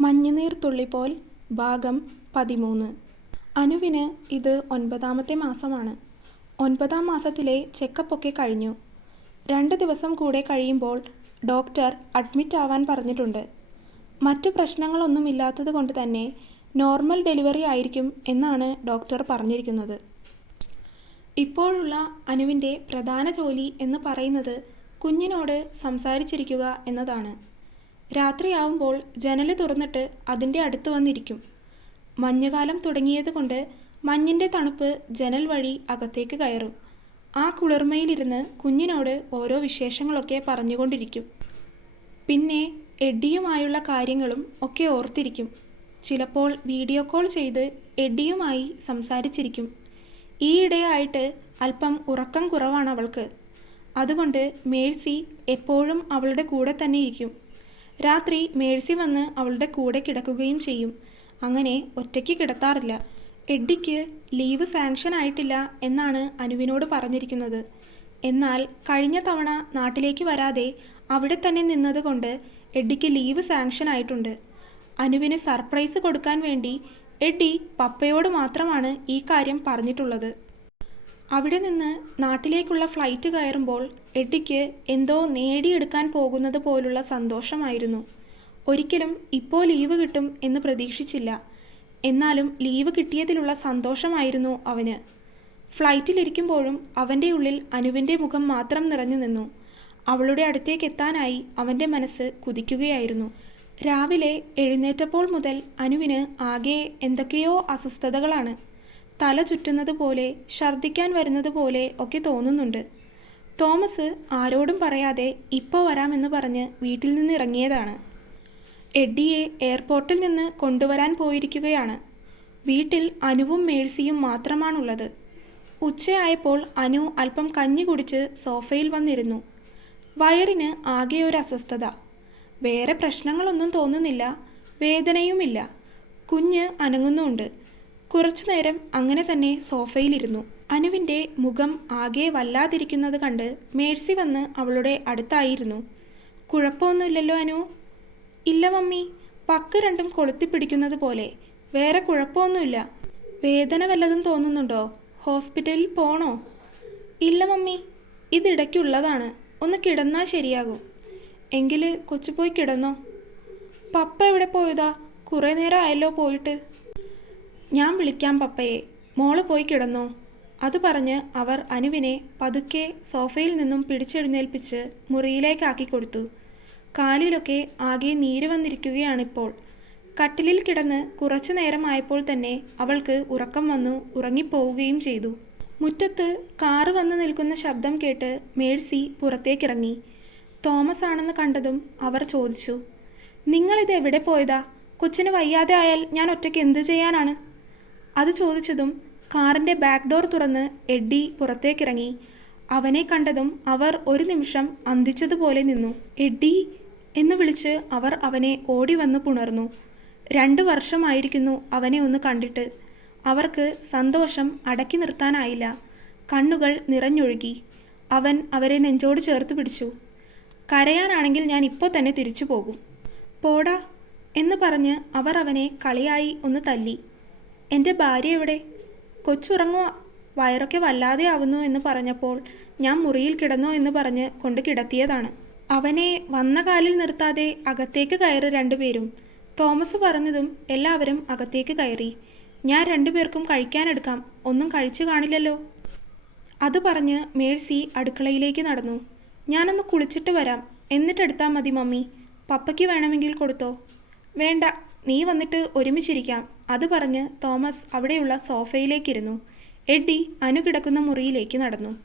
മഞ്ഞുനീർ തുള്ളിപ്പോൽ ഭാഗം പതിമൂന്ന്. അനുവിന് ഇത് ഒൻപതാമത്തെ മാസമാണ്. ഒൻപതാം മാസത്തിലെ ചെക്കപ്പൊക്കെ കഴിഞ്ഞു. രണ്ട് ദിവസം കൂടെ കഴിയുമ്പോൾ ഡോക്ടർ അഡ്മിറ്റ് ആവാൻ പറഞ്ഞിട്ടുണ്ട്. മറ്റു പ്രശ്നങ്ങളൊന്നുമില്ലാത്തത് കൊണ്ട് തന്നെ നോർമൽ ഡെലിവറി ആയിരിക്കും എന്നാണ് ഡോക്ടർ പറഞ്ഞിരിക്കുന്നത്. ഇപ്പോഴുള്ള അനുവിന്റെ പ്രധാന ജോലി എന്ന് പറയുന്നത് കുഞ്ഞിനോട് സംസാരിച്ചിരിക്കുക എന്നതാണ്. രാത്രിയാവുമ്പോൾ ജനൽ തുറന്നിട്ട് അതിന്റെ അടുത്ത് വന്നിരിക്കും. മഞ്ഞുകാലം തുടങ്ങിയതുകൊണ്ട് മഞ്ഞിന്റെ തണുപ്പ് ജനൽ വഴി അകത്തേക്ക് കയറും. ആ കുളിർമയിലിരുന്ന് കുഞ്ഞിനോട് ഓരോ വിശേഷങ്ങളൊക്കെ പറഞ്ഞുകൊണ്ടിരിക്കും. പിന്നെ എഡ്ഡിയുമായുള്ള കാര്യങ്ങളും ഒക്കെ ഓർത്തിരിക്കും. ചിലപ്പോൾ വീഡിയോ കോൾ ചെയ്ത് എഡ്ഡിയുമായി സംസാരിച്ചിരിക്കും. ഈയിടെയായിട്ട് അല്പം ഉറക്കം കുറവാണ് അവൾക്ക്. അതുകൊണ്ട് മേഴ്സി എപ്പോഴും അവളുടെ കൂടെ തന്നെ ഇരിക്കും. രാത്രി മേഴ്സി വന്ന് അവളുടെ കൂടെ കിടക്കുകയും ചെയ്യും. അങ്ങനെ ഒറ്റയ്ക്ക് കിടത്താറില്ല. എഡ്ഡിക്ക് ലീവ് സാങ്ഷൻ ആയിട്ടില്ല എന്നാണ് അനുവിനോട് പറഞ്ഞിരിക്കുന്നത്. എന്നാൽ കഴിഞ്ഞ തവണ നാട്ടിലേക്ക് വരാതെ അവിടെ തന്നെ നിന്നതുകൊണ്ട് എഡ്ഡിക്ക് ലീവ് സാങ്ഷൻ ആയിട്ടുണ്ട്. അനുവിന് സർപ്രൈസ് കൊടുക്കാൻ വേണ്ടി എഡ്ഡി പപ്പയോട് മാത്രമാണ് ഈ കാര്യം പറഞ്ഞിട്ടുള്ളത്. അവിടെ നിന്ന് നാട്ടിലേക്കുള്ള ഫ്ലൈറ്റ് കയറുമ്പോൾ എഡ്ഡിക്ക് എന്തോ നേടിയെടുക്കാൻ പോകുന്നത് പോലുള്ള സന്തോഷമായിരുന്നു. ഒരിക്കലും ഇപ്പോൾ ലീവ് കിട്ടും എന്ന് പ്രതീക്ഷിച്ചില്ല. എന്നാലും ലീവ് കിട്ടിയതിലുള്ള സന്തോഷമായിരുന്നു അവന്. ഫ്ലൈറ്റിലിരിക്കുമ്പോഴും അവന്റെ ഉള്ളിൽ അനുവിന്റെ മുഖം മാത്രം നിറഞ്ഞു നിന്നു. അവളുടെ അടുത്തേക്ക് എത്താനായി അവന്റെ മനസ്സ് കുതിക്കുകയായിരുന്നു. രാവിലെ എഴുന്നേറ്റപ്പോൾ മുതൽ അനുവിന് ആകെ എന്തൊക്കെയോ അസ്വസ്ഥതകളാണ്. തല ചുറ്റുന്നത് പോലെ ഛർദ്ദിക്കാൻ വരുന്നത് പോലെ ഒക്കെ തോന്നുന്നുണ്ട്. തോമസ് ആരോടും പറയാതെ ഇപ്പോൾ വരാമെന്ന് പറഞ്ഞ് വീട്ടിൽ നിന്ന് ഇറങ്ങിയതാണ്. എഡ്ഡിയെ എയർപോർട്ടിൽ നിന്ന് കൊണ്ടുവരാൻ പോയിരിക്കുകയാണ്. വീട്ടിൽ അനുവും മേഴ്സിയും മാത്രമാണുള്ളത്. ഉച്ചയായപ്പോൾ അനു അല്പം കഞ്ഞി കുടിച്ച് സോഫയിൽ വന്നിരുന്നു. വയറിന് ആകെ ഒരു അസ്വസ്ഥത. വേറെ പ്രശ്നങ്ങളൊന്നും തോന്നുന്നില്ല വേദനയുമില്ല. കുഞ്ഞ് അനങ്ങുന്നുണ്ട്. കുറച്ചു നേരം അങ്ങനെ തന്നെ സോഫയിലിരുന്നു. അനുവിന്റെ മുഖം ആകെ വല്ലാതിരിക്കുന്നത് കണ്ട് മേഴ്സി വന്ന് അവളുടെ അടുത്തായിരുന്നു. കുഴപ്പമൊന്നുമില്ലല്ലോ അനു. ഇല്ല മമ്മി പക്ക രണ്ടും കൊളുത്തിപ്പിടിക്കുന്നത് പോലെ. വേറെ കുഴപ്പമൊന്നുമില്ല. വേദന വല്ലതും തോന്നുന്നുണ്ടോ? ഹോസ്പിറ്റലിൽ പോണോ? ഇല്ല മമ്മി ഇതിടയ്ക്കുള്ളതാണ് ഒന്ന് കിടന്നാൽ ശരിയാകും. എങ്കിൽ കൊച്ചു പോയി കിടന്നോ. പപ്പ എവിടെ പോയതാ? കുറേ നേരം ആയല്ലോ പോയിട്ട്. ഞാൻ വിളിക്കാം പപ്പയെ. മോൾ പോയി കിടന്നോ? അത് പറഞ്ഞ് അവർ അനുവിനെ പതുക്കെ സോഫയിൽ നിന്നും പിടിച്ചെഴുന്നേൽപ്പിച്ച് മുറിയിലേക്കാക്കി കൊടുത്തു. കാലിലൊക്കെ ആകെ നീര് വന്നിരിക്കുകയാണിപ്പോൾ. കട്ടിലിൽ കിടന്ന് കുറച്ചു നേരമായപ്പോൾ തന്നെ അവൾക്ക് ഉറക്കം വന്നു ഉറങ്ങിപ്പോവുകയും ചെയ്തു. മുറ്റത്ത് കാറ് വന്ന് നിൽക്കുന്ന ശബ്ദം കേട്ട് മേഴ്സി പുറത്തേക്കിറങ്ങി. തോമസ് ആണെന്ന് കണ്ടതും അവർ ചോദിച്ചു നിങ്ങളിത് എവിടെ പോയതാ? കൊച്ചിന് വയ്യാതെ ആയാൽ ഞാൻ ഒറ്റയ്ക്ക് എന്ത് ചെയ്യാനാണ്? അത് ചോദിച്ചതും കാറിന്റെ ബാക്ക് ഡോർ തുറന്ന് എഡ്ഡി പുറത്തേക്കിറങ്ങി. അവനെ കണ്ടതും അവർ ഒരു നിമിഷം അന്തിച്ചതുപോലെ നിന്നു. എഡ്ഡി എന്ന് വിളിച്ച് അവർ അവനെ ഓടി വന്ന് പുണർന്നു. രണ്ട് വർഷമായിരിക്കുന്നു അവനെ ഒന്ന് കണ്ടിട്ട്. അവർക്ക് സന്തോഷം അടക്കി നിർത്താനായില്ല. കണ്ണുകൾ നിറഞ്ഞൊഴുകി. അവൻ അവരെ നെഞ്ചോട് ചേർത്ത് പിടിച്ചു. കരയാനാണെങ്കിൽ ഞാൻ ഇപ്പോൾ തന്നെ തിരിച്ചു പോകും. പോടാ എന്ന് പറഞ്ഞ് അവർ അവനെ കളിയായി ഒന്ന് തല്ലി. എന്റെ ഭാര്യ എവിടെ? കൊച്ചുറങ്ങുക. വയറൊക്കെ വല്ലാതെ ആവുന്നു എന്ന് പറഞ്ഞപ്പോൾ ഞാൻ മുറിയിൽ കിടന്നോ എന്ന് പറഞ്ഞ് കൊണ്ട് കിടത്തിയതാണ്. അവനെ വന്ന കാലിൽ നിർത്താതെ അകത്തേക്ക് കയറി രണ്ടുപേരും. തോമസ് പറഞ്ഞതും എല്ലാവരും അകത്തേക്ക് കയറി. ഞാൻ രണ്ടുപേർക്കും കഴിക്കാനെടുക്കാം ഒന്നും കഴിച്ചു കാണില്ലല്ലോ. അത് പറഞ്ഞ് മേഴ്സി അടുക്കളയിലേക്ക് നടന്നു. ഞാനൊന്ന് കുളിച്ചിട്ട് വരാം. എന്നിട്ടെടുത്താൽ മതി മമ്മി. പപ്പയ്ക്ക് വേണമെങ്കിൽ കൊടുത്തോ. വേണ്ട. നീ വന്നിട്ട് ഒരുമിച്ചിരിക്കാം. അത് പറഞ്ഞ് തോമസ് അവിടെയുള്ള സോഫയിലേക്കിരുന്നു. എഡ്ഡി അനു കിടക്കുന്ന മുറിയിലേക്ക് നടന്നു.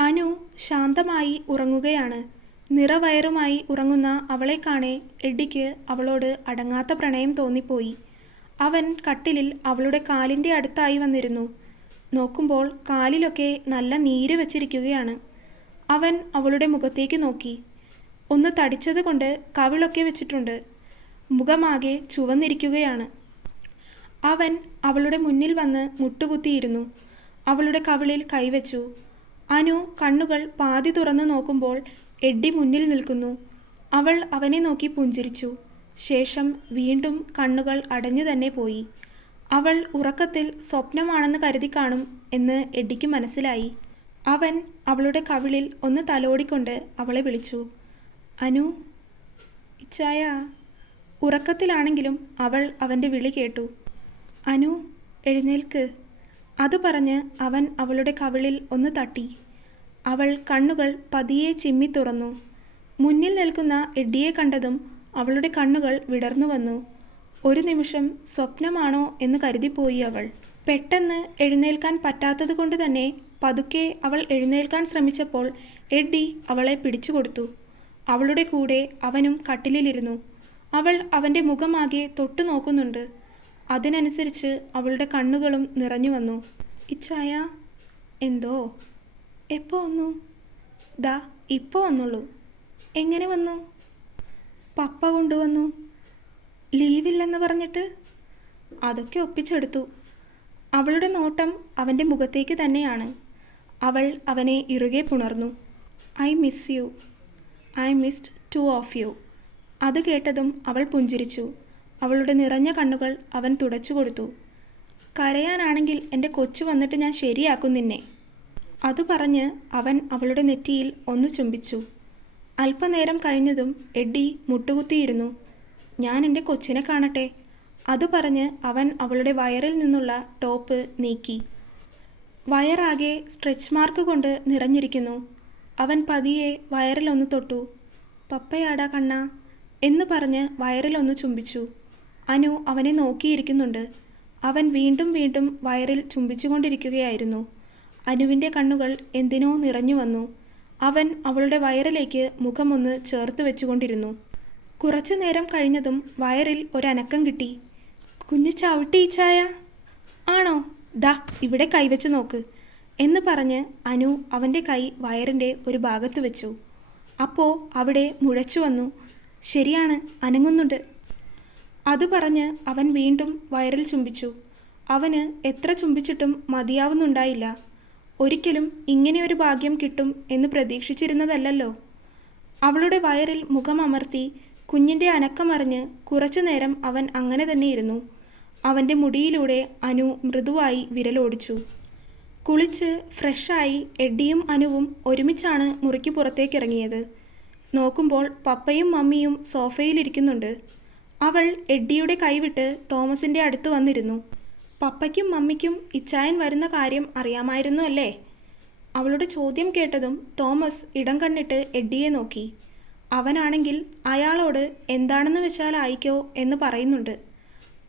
അനു ശാന്തമായി ഉറങ്ങുകയാണ്. നിറവയറുമായി ഉറങ്ങുന്ന അവളെ കാണെ എഡ്ഡിക്ക് അവളോട് അടങ്ങാത്ത പ്രണയം തോന്നിപ്പോയി. അവൻ കട്ടിലിൽ അവളുടെ കാലിന്റെ അടുത്തായി വന്നിരുന്നു. നോക്കുമ്പോൾ കാലിലൊക്കെ നല്ല നീര് വച്ചിരിക്കുകയാണ്. അവൻ അവളുടെ മുഖത്തേക്ക് നോക്കി. ഒന്ന് തടിച്ചത് കൊണ്ട് കവിളൊക്കെ വെച്ചിട്ടുണ്ട്. മുഖമാകെ ചുവന്നിരിക്കുകയാണ്. അവൻ അവളുടെ മുന്നിൽ വന്ന് മുട്ടുകുത്തിയിരുന്നു. അവളുടെ കവിളിൽ കൈവച്ചു. അനു കണ്ണുകൾ പാതി തുറന്നു നോക്കുമ്പോൾ എഡ്ഡി മുന്നിൽ നിൽക്കുന്നു. അവൾ അവനെ നോക്കി പുഞ്ചിരിച്ചു. ശേഷം വീണ്ടും കണ്ണുകൾ അടഞ്ഞു തന്നെ പോയി. അവൾ ഉറക്കത്തിൽ സ്വപ്നമാണെന്ന് കരുതി കാണും എന്ന് എഡ്ഡിക്ക് മനസ്സിലായി. അവൻ അവളുടെ കവിളിൽ ഒന്ന് തലോടിക്കൊണ്ട് അവളെ വിളിച്ചു. അനു ഇച്ചായ. ഉറക്കത്തിലാണെങ്കിലും അവൾ അവന്റെ വിളി കേട്ടു. അനു എഴുന്നേൽക്ക്. അത് പറഞ്ഞ് അവൻ അവളുടെ കവിളിൽ ഒന്ന് തട്ടി. അവൾ കണ്ണുകൾ പതിയെ ചിമ്മി തുറന്നു. മുന്നിൽ നിൽക്കുന്ന എഡ്ഡിയെ കണ്ടതും അവളുടെ കണ്ണുകൾ വിടർന്നു വന്നു. ഒരു നിമിഷം സ്വപ്നമാണോ എന്ന് കരുതിപ്പോയി അവൾ. പെട്ടെന്ന് എഴുന്നേൽക്കാൻ പറ്റാത്തത് കൊണ്ട് തന്നെ പതുക്കെ അവൾ എഴുന്നേൽക്കാൻ ശ്രമിച്ചപ്പോൾ എഡ്ഡി അവളെ പിടിച്ചുകൊടുത്തു. അവളുടെ കൂടെ അവനും കട്ടിലിലിരുന്നു. അവൾ അവന്റെ മുഖമാകെ തൊട്ടു നോക്കുന്നുണ്ട് അതിനനുസരിച്ച് അവളുടെ കണ്ണുകളും നിറഞ്ഞു വന്നു. ഇച്ചായ എന്തോ? എപ്പോൾ വന്നു? ദാ ഇപ്പോൾ വന്നുള്ളൂ എങ്ങനെ വന്നു? പപ്പ കൊണ്ടുവന്നു. ലീവില്ലെന്ന് പറഞ്ഞിട്ട്? അതൊക്കെ ഒപ്പിച്ചെടുത്തു. അവളുടെ നോട്ടം അവന്റെ മുഖത്തേക്ക് തന്നെയാണ്. അവൾ അവനെ ഇറുകെ പുണർന്നു. I miss you. I missed to of you. അത് കേട്ടതും അവൾ പുഞ്ചിരിച്ചു. അവളുടെ നിറഞ്ഞ കണ്ണുകൾ അവൻ തുടച്ചു കൊടുത്തു. കരയാനാണെങ്കിൽ എന്റെ കൊച്ചു വന്നിട്ട് ഞാൻ ശരിയാക്കും നിന്നെ. അത് പറഞ്ഞ് അവൻ അവളുടെ നെറ്റിയിൽ ഒന്ന് ചുംബിച്ചു. അല്പനേരം കഴിഞ്ഞതും എഡ്ഡി മുട്ടുകുത്തിയിരുന്നു. ഞാൻ എന്റെ കൊച്ചിനെ കാണട്ടെ. അത് പറഞ്ഞ് അവൻ അവളുടെ വയറിൽ നിന്നുള്ള ടോപ്പ് നീക്കി. വയറാകെ സ്ട്രെച്ച് മാർക്ക് കൊണ്ട് നിറഞ്ഞിരിക്കുന്നു. അവൻ പതിയെ വയറിലൊന്ന് തൊട്ടു. പപ്പയാടാ കണ്ണ എന്ന് പറഞ്ഞ് വയറിലൊന്ന് ചുംബിച്ചു. അനു അവനെ നോക്കിയിരിക്കുന്നുണ്ട്. അവൻ വീണ്ടും വീണ്ടും വയറിൽ ചുംബിച്ചുകൊണ്ടിരിക്കുകയായിരുന്നു. അനുവിന്റെ കണ്ണുകൾ എന്തിനോ നിറഞ്ഞു വന്നു. അവൻ അവളുടെ വയറിലേക്ക് മുഖമൊന്ന് ചേർത്ത് വെച്ചുകൊണ്ടിരുന്നു. കുറച്ചു നേരം കഴിഞ്ഞതും വയറിൽ ഒരനക്കം കിട്ടി. കുഞ്ഞ് ചവിട്ടിയിച്ചായ ആണോ? ദാ ഇവിടെ കൈവച്ച് നോക്ക് എന്ന് പറഞ്ഞ് അനു അവന്റെ കൈ വയറിന്റെ ഒരു ഭാഗത്ത് വെച്ചു. അപ്പോൾ അവിടെ മുഴച്ചു വന്നു. ശരിയാണ് അനങ്ങുന്നുണ്ട്. അത് പറഞ്ഞ് അവൻ വീണ്ടും വയറിൽ ചുംബിച്ചു. അവന് എത്ര ചുംബിച്ചിട്ടും മതിയാവുന്നുണ്ടായില്ല. ഒരിക്കലും ഇങ്ങനെയൊരു ഭാഗ്യം കിട്ടും എന്ന് പ്രതീക്ഷിച്ചിരുന്നതല്ലോ അവളുടെ വയറിൽ മുഖം അമർത്തി കുഞ്ഞിന്റെ അനക്കമറിഞ്ഞ് കുറച്ചു നേരം അവൻ അങ്ങനെ തന്നെ ഇരുന്നു. അവന്റെ മുടിയിലൂടെ അനു മൃദുവായി വിരലോടിച്ചു. കുളിച്ച് ഫ്രഷായി എഡ്ഡിയും അനുവും ഒരുമിച്ചാണ് മുറിക്ക് പുറത്തേക്കിറങ്ങിയത് നോക്കുമ്പോൾ പപ്പയും മമ്മിയും സോഫയിലിരിക്കുന്നുണ്ട്. അവൾ എഡ്ഡിയുടെ കൈവിട്ട് തോമസിന്റെ അടുത്ത് വന്നിരുന്നു. പപ്പയ്ക്കും മമ്മിക്കും ഇച്ചായൻ വരുന്ന കാര്യം അറിയാമായിരുന്നു അല്ലേ? അവളുടെ ചോദ്യം കേട്ടതും തോമസ് ഇടം കണ്ണിട്ട് എഡ്ഡിയെ നോക്കി. അവനാണെങ്കിൽ അയാളോട് എന്താണെന്ന് വെച്ചാൽ ആയിക്കോ എന്ന് പറയുന്നുണ്ട്.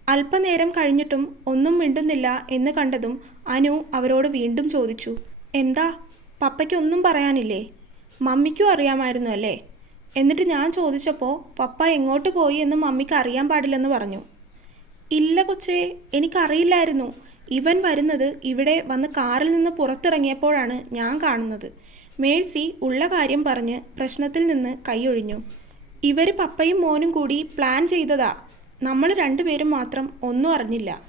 അല്പനേരം കഴിഞ്ഞിട്ടും ഒന്നും മിണ്ടുന്നില്ല എന്ന് കണ്ടതും അനു അവരോട് വീണ്ടും ചോദിച്ചു. എന്താ? പപ്പയ്ക്കൊന്നും പറയാനില്ലേ? മമ്മിക്കും അറിയാമായിരുന്നു അല്ലേ? എന്നിട്ട് ഞാൻ ചോദിച്ചപ്പോൾ പപ്പ എങ്ങോട്ട് പോയി എന്ന് മമ്മിക്ക് അറിയാൻ പാടില്ലെന്ന് പറഞ്ഞു. ഇല്ല കൊച്ചേ എനിക്കറിയില്ലായിരുന്നു. ഇവൻ വരുന്നത് ഇവിടെ വന്ന് കാറിൽ നിന്ന് പുറത്തിറങ്ങിയപ്പോഴാണ് ഞാൻ കാണുന്നത്. മേഴ്സി ഉള്ള കാര്യം പറഞ്ഞ് പ്രശ്നത്തിൽ നിന്ന് കൈയൊഴിഞ്ഞു. ഇവർ പപ്പയും മോനും കൂടി പ്ലാൻ ചെയ്തതാ. നമ്മൾ രണ്ടുപേരും മാത്രം ഒന്നും അറിഞ്ഞില്ല.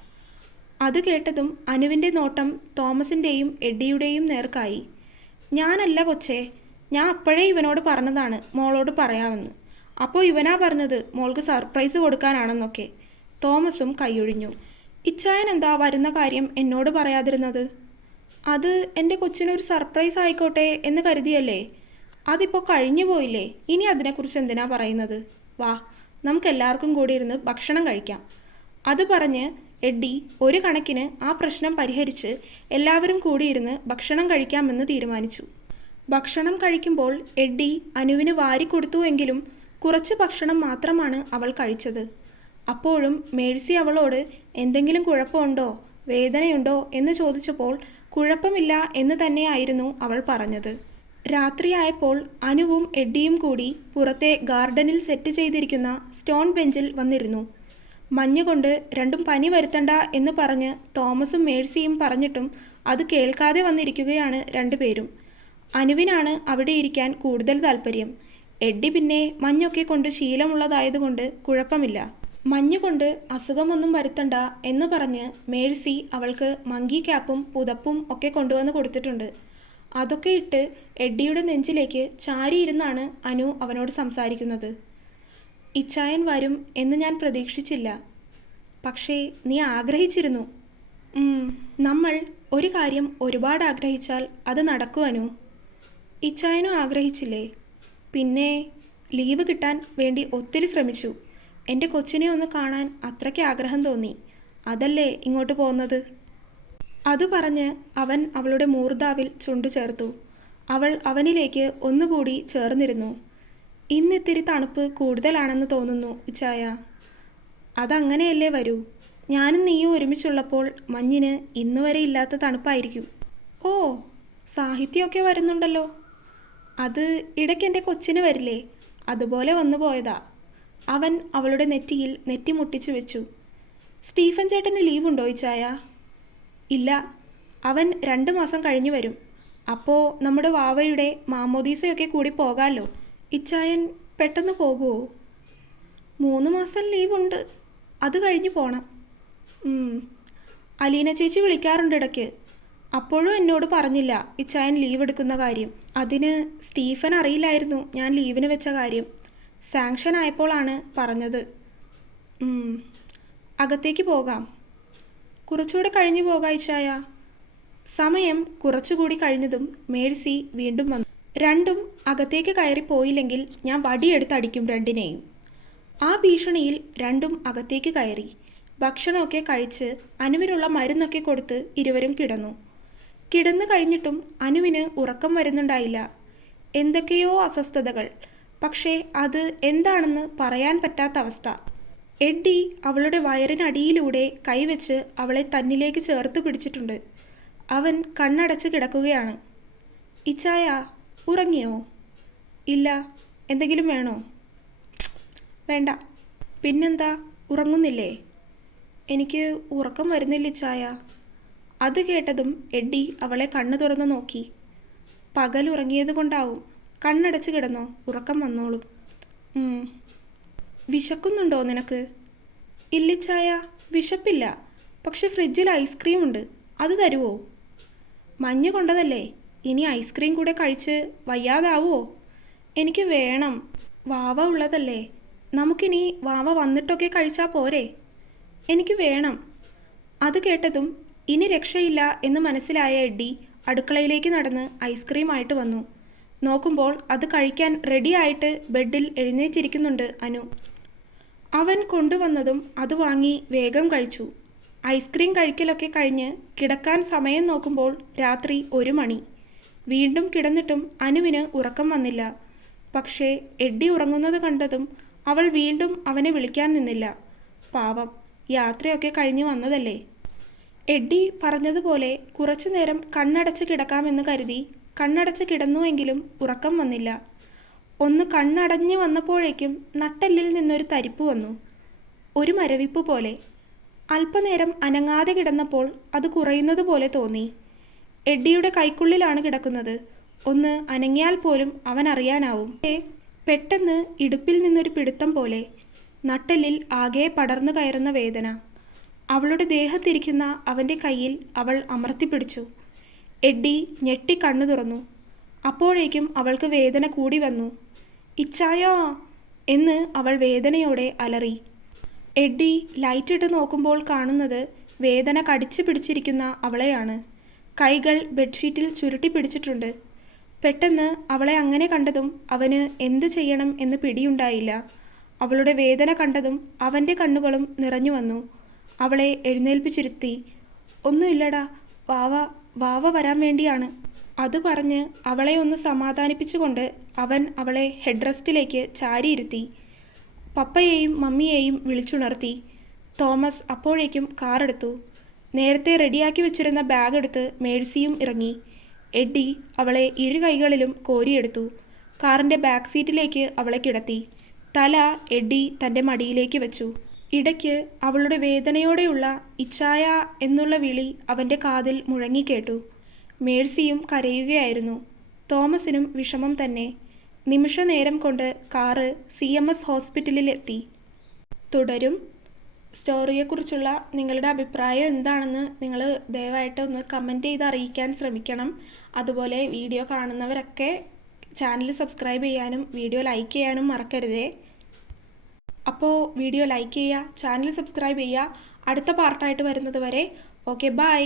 അത് കേട്ടതും അനുവിന്റെ നോട്ടം തോമസിന്റെയും എഡ്ഡിയുടെയും നേർക്കായി. ഞാനല്ല കൊച്ചേ ഞാൻ അപ്പോഴേ ഇവനോട് പറഞ്ഞതാണ് മോളോട് പറയാമെന്ന്. അപ്പോൾ ഇവനാ പറഞ്ഞത് മോൾക്ക് സർപ്രൈസ് കൊടുക്കാനാണെന്നൊക്കെ. തോമസും കൈയൊഴിഞ്ഞു. ഇച്ചായൻ എന്താ വരുന്ന കാര്യം എന്നോട് പറയാതിരുന്നത്? അത് എന്റെ കൊച്ചിനൊരു സർപ്രൈസ് ആയിക്കോട്ടെ എന്ന് കരുതിയല്ലേ? അതിപ്പോൾ കഴിഞ്ഞു പോയില്ലേ? ഇനി അതിനെക്കുറിച്ച് എന്തിനാ പറയുന്നത്? വാ നമുക്കെല്ലാവർക്കും കൂടി ഇരുന്ന് ഭക്ഷണം കഴിക്കാം. അത് പറഞ്ഞ് എഡ്ഡി ഒരു കണക്കിന് ആ പ്രശ്നം പരിഹരിച്ച് എല്ലാവരും കൂടിയിരുന്ന് ഭക്ഷണം കഴിക്കാമെന്ന് തീരുമാനിച്ചു. ഭക്ഷണം കഴിക്കുമ്പോൾ എഡ്ഡി അനുവിന് വാരിക്കൊടുത്തുവെങ്കിലും കുറച്ച് ഭക്ഷണം മാത്രമാണ് അവൾ കഴിച്ചത്. അപ്പോഴും മേഴ്സി അവളോട് എന്തെങ്കിലും കുഴപ്പമുണ്ടോ? വേദനയുണ്ടോ? എന്ന് ചോദിച്ചപ്പോൾ കുഴപ്പമില്ല എന്ന് തന്നെയായിരുന്നു അവൾ പറഞ്ഞത്. രാത്രിയായപ്പോൾ അനുവും എഡ്ഡിയും കൂടി പുറത്തെ ഗാർഡനിൽ സെറ്റ് ചെയ്തിരിക്കുന്ന സ്റ്റോൺ ബെഞ്ചിൽ വന്നിരുന്നു. മഞ്ഞുകൊണ്ട് രണ്ടും പനി വരുത്തണ്ട എന്ന് പറഞ്ഞ് തോമസും മേഴ്സിയും പറഞ്ഞിട്ടും അത് കേൾക്കാതെ വന്നിരിക്കുകയാണ് രണ്ടുപേരും. അനുവിനാണ് അവിടെ ഇരിക്കാൻ കൂടുതൽ താല്പര്യം എഡ്ഡി പിന്നെ മഞ്ഞൊക്കെ കൊണ്ട് ശീലമുള്ളതായതുകൊണ്ട് കുഴപ്പമില്ല. മഞ്ഞുകൊണ്ട് അസുഖമൊന്നും വരുത്തണ്ട എന്ന് പറഞ്ഞ് മേഴ്സി അവൾക്ക് മങ്കി ക്യാപ്പും പുതപ്പും ഒക്കെ കൊണ്ടുവന്ന് കൊടുത്തിട്ടുണ്ട്. അതൊക്കെ ഇട്ട് എഡ്ഡിയുടെ നെഞ്ചിലേക്ക് ചാരിയിരുന്നാണ് അനു അവനോട് സംസാരിക്കുന്നത്. ഇച്ചായൻ വരും എന്ന് ഞാൻ പ്രതീക്ഷിച്ചില്ല. പക്ഷേ നീ ആഗ്രഹിച്ചിരുന്നു. നമ്മൾ ഒരു കാര്യം ഒരുപാട് ആഗ്രഹിച്ചാൽ അത് നടക്കുവനു ഇച്ചായനും ആഗ്രഹിച്ചില്ലേ? പിന്നെ ലീവ് കിട്ടാൻ വേണ്ടി ഒത്തിരി ശ്രമിച്ചു. എന്റെ കൊച്ചിനെ ഒന്ന് കാണാൻ അത്രയ്ക്ക് ആഗ്രഹം തോന്നി. അതല്ലേ ഇങ്ങോട്ട് പോകുന്നത്? അത് പറഞ്ഞ് അവൻ അവളുടെ മൂർദാവിൽ ചുണ്ടു ചേർത്തു. അവൾ അവനിലേക്ക് ഒന്നുകൂടി ചേർന്നിരുന്നു. ഇന്നിത്തിരി തണുപ്പ് കൂടുതലാണെന്ന് തോന്നുന്നു ഇച്ചായ. അതങ്ങനെയല്ലേ വരൂ. ഞാനും നീയും ഒരുമിച്ചുള്ളപ്പോൾ മഞ്ഞിന് ഇന്നുവരെ ഇല്ലാത്ത തണുപ്പായിരിക്കും. ഓ സാഹിത്യമൊക്കെ വരുന്നുണ്ടല്ലോ. അത് ഇടയ്ക്ക് എന്റെ കൊച്ചിന് വരില്ലേ? അതുപോലെ വന്നു പോയതാ. അവൻ അവളുടെ നെറ്റിയിൽ നെറ്റി മുട്ടിച്ചു വെച്ചു. സ്റ്റീഫൻ ചേട്ടന് ലീവുണ്ടോ ചായ? ഇല്ല. അവൻ രണ്ട് മാസം കഴിഞ്ഞു വരും. അപ്പോൾ നമ്മുടെ വാവയുടെ മാമോദീസയൊക്കെ കൂടി പോകാമല്ലോ ഇച്ചായൻ പെട്ടെന്ന് പോകുമോ മൂന്ന് മാസം ലീവുണ്ട്. അത് കഴിഞ്ഞ് പോണം. അലീന ചേച്ചി വിളിക്കാറുണ്ട് ഇടയ്ക്ക്. അപ്പോഴും എന്നോട് പറഞ്ഞില്ല ഇച്ചായൻ ലീവ് എടുക്കുന്ന കാര്യം. അതിന് സ്റ്റീഫൻ അറിയില്ലായിരുന്നു ഞാൻ ലീവിന് വെച്ച കാര്യം. സാങ്ഷൻ ആയപ്പോഴാണ് പറഞ്ഞത്. അകത്തേക്ക് പോകാം. കുറച്ചുകൂടെ കഴിഞ്ഞു പോകാം ഇച്ചായ. സമയം കുറച്ചുകൂടി കഴിഞ്ഞതും മേഴ്സി വീണ്ടും വന്നു. രണ്ടും അകത്തേക്ക് കയറി പോയില്ലെങ്കിൽ ഞാൻ വടിയെടുത്തടിക്കും രണ്ടിനെയും. ആ ഭീഷണിയിൽ രണ്ടും അകത്തേക്ക് കയറി. ഭക്ഷണമൊക്കെ കഴിച്ച് അനുവിനുള്ള മരുന്നൊക്കെ കൊടുത്ത് ഇരുവരും കിടന്നു. കിടന്നു കഴിഞ്ഞിട്ടും അനുവിന് ഉറക്കം വരുന്നുണ്ടായില്ല. എന്തൊക്കെയോ അസ്വസ്ഥതകൾ. പക്ഷേ അത് എന്താണെന്ന് പറയാൻ പറ്റാത്ത അവസ്ഥ. എഡ്ഡി അവളുടെ വയറിനടിയിലൂടെ കൈവച്ച് അവളെ തന്നിലേക്ക് ചേർത്ത് പിടിച്ചിട്ടുണ്ട്. അവൻ കണ്ണടച്ച് കിടക്കുകയാണ്. ഇച്ചായ ഉറങ്ങിയോ? ഇല്ല എന്തെങ്കിലും വേണോ? വേണ്ട. പിന്നെന്താ? ഉറങ്ങുന്നില്ലേ? എനിക്ക് ഉറക്കം വരുന്നില്ല ചായ അത് കേട്ടതും എഡ്ഡി അവളെ കണ്ണു തുറന്നു നോക്കി. പകലുറങ്ങിയത് കൊണ്ടാവും കണ്ണടച്ചു കിടന്നോ? ഉറക്കം വന്നോളും. വിശക്കുന്നുണ്ടോ നിനക്ക്? ഇല്ലിച്ചായ വിശപ്പില്ല. പക്ഷെ ഫ്രിഡ്ജിൽ ഐസ്ക്രീം ഉണ്ട്. അത് തരുവോ? മഞ്ഞ് കൊണ്ടതല്ലേ? ഇനി ഐസ്ക്രീം കൂടെ കഴിച്ച് വയ്യാതാവോ? എനിക്ക് വേണം. വാവ ഉള്ളതല്ലേ? നമുക്കിനി വാവ വന്നിട്ടൊക്കെ കഴിച്ചാൽ പോരെ? എനിക്ക് വേണം. അത് കേട്ടതും ഇനി രക്ഷയില്ല എന്ന് മനസ്സിലായ എഡ്ഡി അടുക്കളയിലേക്ക് നടന്ന് ഐസ്ക്രീമായിട്ട് വന്നു. നോക്കുമ്പോൾ അത് കഴിക്കാൻ റെഡിയായിട്ട് ബെഡിൽ എഴുന്നേച്ചിരിക്കുന്നുണ്ട് അനു. അവൻ കൊണ്ടുവന്നതും അത് വാങ്ങി വേഗം കഴിച്ചു. ഐസ്ക്രീം കഴിക്കലൊക്കെ കഴിഞ്ഞ് കിടക്കാൻ സമയം നോക്കുമ്പോൾ രാത്രി ഒരു മണി. വീണ്ടും കിടന്നിട്ടും അനുവിന് ഉറക്കം വന്നില്ല. പക്ഷേ എഡ്ഡി ഉറങ്ങുന്നത് കണ്ടതും അവൾ വീണ്ടും അവനെ വിളിക്കാൻ നിന്നില്ല. പാവം യാത്രയൊക്കെ കഴിഞ്ഞ് വന്നതല്ലേ? എഡ്ഡി പറഞ്ഞതുപോലെ കുറച്ചു നേരം കണ്ണടച്ച് കിടക്കാമെന്ന് കരുതി കണ്ണടച്ച് കിടന്നുവെങ്കിലും ഉറക്കം വന്നില്ല. ഒന്ന് കണ്ണടഞ്ഞു വന്നപ്പോഴേക്കും നട്ടെല്ലിൽ നിന്നൊരു തരിപ്പ് വന്നു. ഒരു മരവിപ്പ് പോലെ. അല്പനേരം അനങ്ങാതെ കിടന്നപ്പോൾ അത് കുറയുന്നത് പോലെ തോന്നി. എഡ്ഡിയുടെ കൈക്കുള്ളിലാണ് കിടക്കുന്നത്. ഒന്ന് അനങ്ങിയാൽ പോലും അവൻ അറിയാനാവും. പെട്ടെന്ന് ഇടുപ്പിൽ നിന്നൊരു പിടുത്തം പോലെ. നട്ടെല്ലിൽ ആകെ പടർന്നു കയറുന്ന വേദന. അവളുടെ ദേഹത്തിരിക്കുന്ന അവന്റെ കയ്യിൽ അവൾ അമർത്തിപ്പിടിച്ചു എഡ്ഡി ഞെട്ടി കണ്ണു തുറന്നു. അപ്പോഴേക്കും അവൾക്ക് വേദന കൂടി വന്നു. ഇച്ചായോ? എന്ന് അവൾ വേദനയോടെ അലറി. എഡ്ഡി ലൈറ്റിട്ട് നോക്കുമ്പോൾ കാണുന്നത് വേദന കടിച്ചു പിടിച്ചിരിക്കുന്ന അവളെയാണ്. കൈകൾ ബെഡ്ഷീറ്റിൽ ചുരുട്ടി പിടിച്ചിട്ടുണ്ട്. പെട്ടെന്ന് അവളെ അങ്ങനെ കണ്ടതും അവന് എന്ത് ചെയ്യണം എന്ന് പിടിയുണ്ടായില്ല. അവളുടെ വേദന കണ്ടതും അവന്റെ കണ്ണുകളും നിറഞ്ഞു വന്നു. അവളെ എഴുന്നേൽപ്പിച്ചിരുത്തി ഒന്നുമില്ലടാ വാവ വാവ വരാൻ വേണ്ടിയാണ്. അത് പറഞ്ഞ് അവളെ ഒന്ന് സമാധാനിപ്പിച്ചുകൊണ്ട് അവൻ അവളെ ഹെഡ് റെസ്റ്റിലേക്ക് ചാരിയിരുത്തി. പപ്പയെയും മമ്മിയെയും വിളിച്ചുണർത്തി. തോമസ് അപ്പോഴേക്കും കാറെടുത്തു. നേരത്തെ റെഡിയാക്കി വെച്ചിരുന്ന ബാഗ് എടുത്ത് മേഴ്സിയും ഇറങ്ങി. എഡ്ഡി അവളെ ഇരു കൈകളിലും കോരിയെടുത്തു. കാറിന്റെ ബാക്ക് സീറ്റിലേക്ക് അവളെ കിടത്തി. തല എഡ്ഡി തന്റെ മടിയിലേക്ക് വെച്ചു. ഇടയ്ക്ക് അവളുടെ വേദനയോടെയുള്ള ഇച്ഛായ എന്നുള്ള വിളി അവന്റെ കാതിൽ മുഴങ്ങിക്കേട്ടു. മേഴ്സിയും കരയുകയായിരുന്നു. തോമസിനും വിഷമം തന്നെ. നിമിഷനേരം കൊണ്ട് കാറ് സി എം എസ് ഹോസ്പിറ്റലിലെത്തി. തുടരും. സ്റ്റോറിയെക്കുറിച്ചുള്ള നിങ്ങളുടെ അഭിപ്രായം എന്താണെന്ന് നിങ്ങൾ ദയവായിട്ട് ഒന്ന് കമന്റ് ചെയ്ത് അറിയിക്കാൻ ശ്രമിക്കണം. അതുപോലെ വീഡിയോ കാണുന്നവരൊക്കെ ചാനൽ സബ്സ്ക്രൈബ് ചെയ്യാനും വീഡിയോ ലൈക്ക് ചെയ്യാനും മറക്കരുതേ. അപ്പോൾ വീഡിയോ ലൈക്ക് ചെയ്യുക ചാനൽ സബ്സ്ക്രൈബ് ചെയ്യുക. അടുത്ത പാർട്ടായിട്ട് വരുന്നത് വരെ ഓക്കെ ബൈ